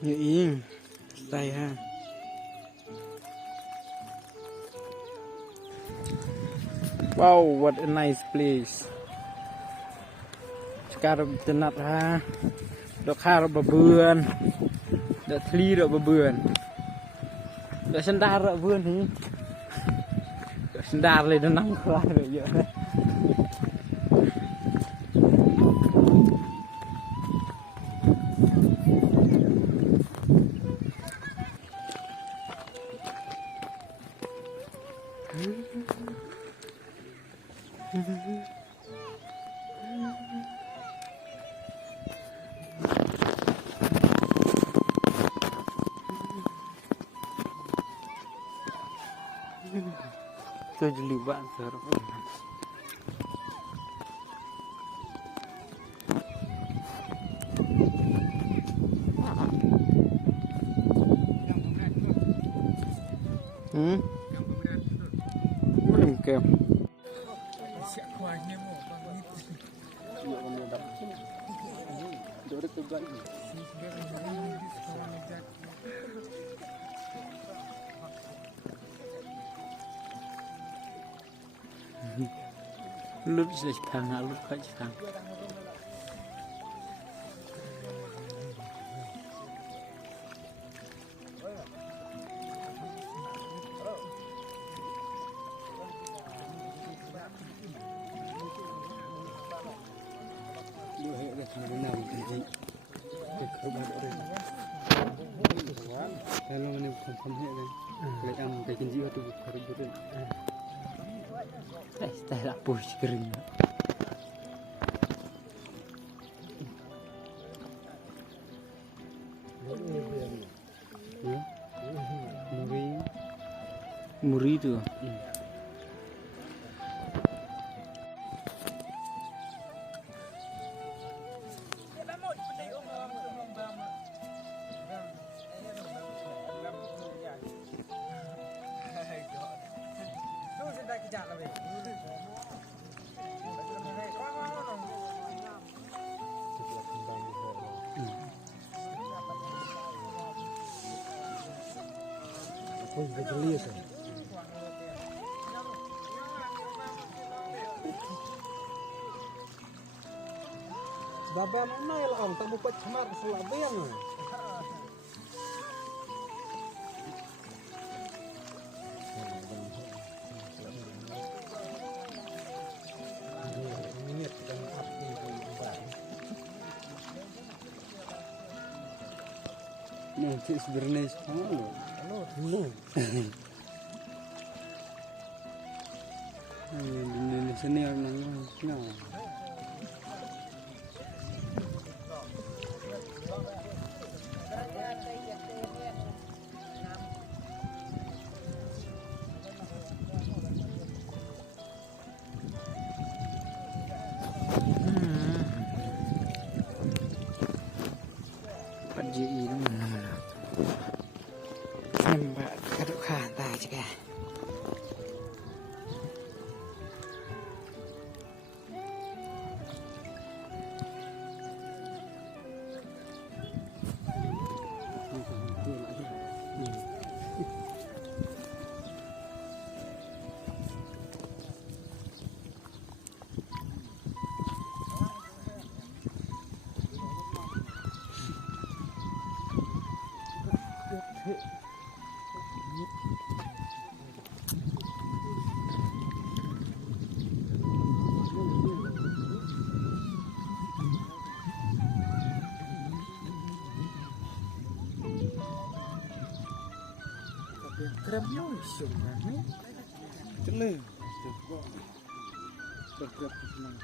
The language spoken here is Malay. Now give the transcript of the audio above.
Như yên tay ha. Wow, what a nice place. Sekarang tenat ha. Dok har babeuan. Dok thli dok babeuan. Dok sendar dok babeuan ni. Dok sendar le denang kelar dok je. Tôi chỉ lưu bạn giờ đó. Belum kem. Lút sẽ thằng lút phải thằng. Đưa hệ để thằng nào thì gì? Cái ba đỡ đây. Cái nó nên không hệ đây. Cái ăn cái gì itu kering betul. Tay lah push kering. Muri tu. Oh, betul ya. Sebab mana yang orang tak buat cemar selabian. Nanti sebenarnya semua. Di sini orangnya. GI nó mình em bạn cái độ khả tài chứ kìa. Kremnya usung kan? Celeng. Tergrab senang.